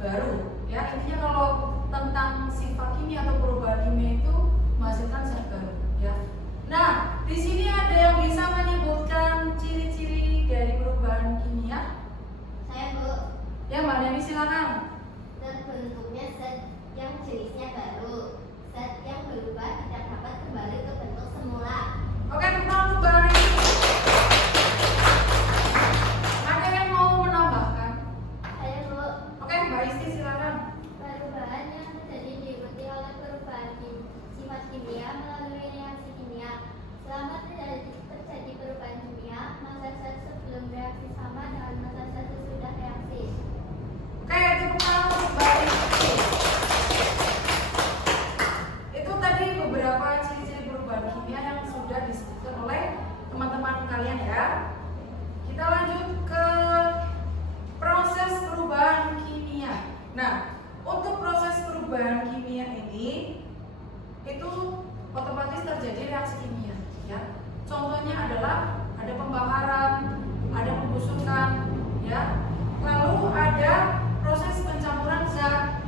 baru. Ya, intinya kalau tentang sifat kimia atau perubahan kimia itu menghasilkan zat baru. Ya. Nah, di sini ada yang bisa menyebutkan ciri-ciri dari perubahan kimia? Saya, Bu. Ya, Mbak Dewi silakan. Terbentuknya zat yang jenisnya baru. Zat yang berubah tidak dapat kembali ke bentuk semula. Oke, kita untuk Mbak Dewi. Ada yang mau menambahkan? Saya, Bu. Oke, Mbak Isti silakan. Perubahan yang terjadi diikuti oleh perubahan sifat kimia melalui reaksi kimia. Selama terjadi perubahan kimia, masa zat sebelum reaksi sama dengan masa zat sesudah reaksi. Oke, tepuk tangan untuk Mbak Isti. Itu tadi beberapa ciri-ciri perubahan kimia yang sudah disebutkan oleh teman-teman kalian ya. Kita lanjut ke proses perubahan kimia. Nah, untuk proses perubahan kimia ini itu otomatis terjadi reaksi kimia ya. Contohnya adalah ada pembakaran, ada pembusukan ya. Lalu ada proses pencampuran zat,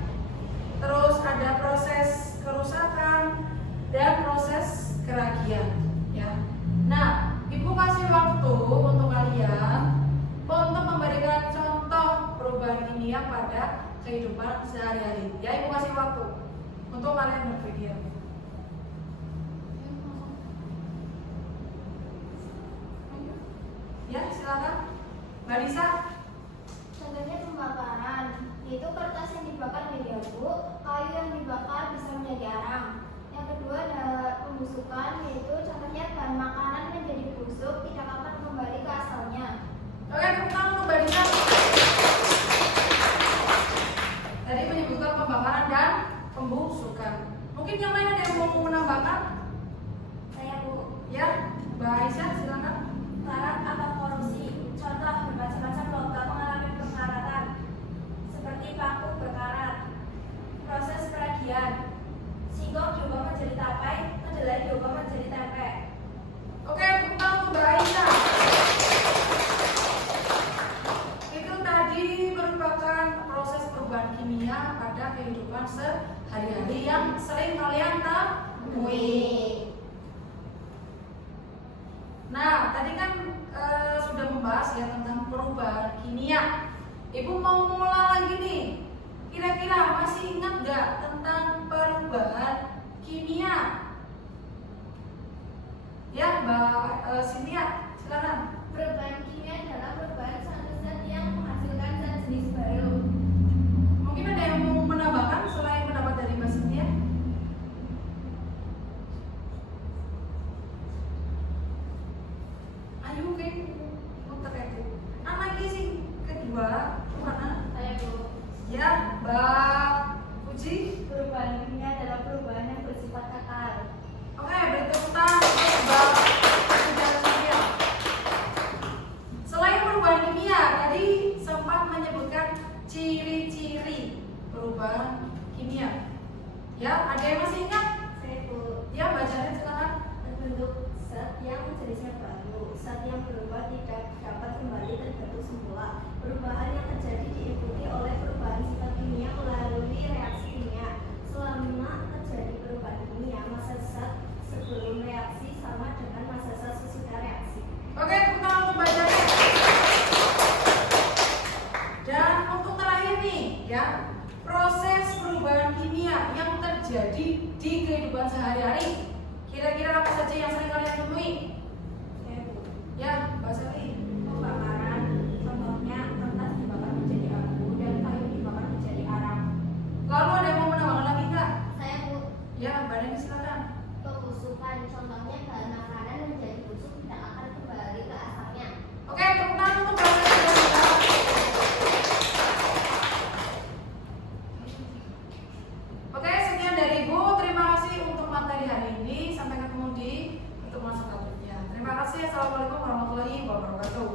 terus ada proses kerusakan dan proses keragian ya. Nah, Ibu kasih waktu untuk kalian untuk memberikan contoh perubahan kimia pada kehidupan sehari-hari. Ya, Ibu kasih waktu untuk kalian berpikir. Ya, silakan. Mbak Lisa. Contohnya pembakaran, yaitu kertas yang dibakar menjadi abu, kayu yang dibakar bisa menjadi arang. Yang kedua ada pembusukan, yaitu contohnya bahan makanan menjadi busuk tidak akan kembali ke asalnya. Oke, tentang untuk Mbak Lisa. Tadi menyebutkan pembakaran dan pembusukan. Mungkin yang lain ada yang mau menambahkan? Saya, Bu. Ya, Mbak Aisyah silakan. Karat atau korupsi, contoh bermacam-macam logam mengalami pengaratan, seperti paku berkarat. Proses peragian, singkong diubah menjadi tapai, kedelai diubah menjadi tempe. Oke, tentang untuk Mbak Aisyah. Itu tadi merupakan proses perubahan kimia pada kehidupan sehari-hari yang sering kalian temui. Nah, tadi kan sudah membahas ya tentang perubahan kimia. Ibu mau mengulang lagi nih. Kira-kira masih ingat nggak tentang perubahan kimia? Ya, Mbak Cynthia, silakan. Perubahan kimia adalah perubahan suatu zat yang menghasilkan zat jenis baru. Mungkin ada yang mau menambahkan selain pendapat dari Mbak Cynthia? Ayo mungkin terkait. Anak isi kedua mana? Saya, Bu. Ya, Mbak Puji. Perubahan kimia adalah perubahan yang bersifat kekal. Oke, bertepuk tangan untuk Mbak Cynthia. Selain perubahan kimia, tadi sempat menyebutkan ciri-ciri perubahan kimia. Ya, ada yang masih ingat? Saya, Bu. Ya, Mbak Janet silakan. Terbentuk zat yang jenisnya baru, zat yang berubah tidak dapat kembali ke bentuk semula. Perubahan yang terjadi diikuti oleh perubahan sifat kimia melalui reaksi kimia. Selama terjadi perubahan kimia, masa zat sebelum reaksi sama dengan masa zat sesudah reaksi. Oke, kita untuk Mbak Janet. Dan untuk terakhir nih, ya, proses perubahan kimia yang terjadi di kehidupan sehari-hari. Kira-kira apa saja yang sering kalian temui? Saya, Bu. Ya, Mbak Sally. Pembakaran, contohnya kertas dibakar menjadi abu dan kayu dibakar menjadi arang. Lalu ada yang mau menambahkan lagi nggak? Saya, Bu. Ya, Mbak Dani silakan. Pembusukan, contohnya bahan makanan menjadi busuk tidak akan kembali ke asalnya. Oke, tepuk tangan untuk Mbak Dani. Oke, sekian dari Ibu. Terima kasih untuk materi hari ini. Sampai ketemu di pertemuan selanjutnya. Terima kasih. Assalamualaikum warahmatullahi wabarakatuh.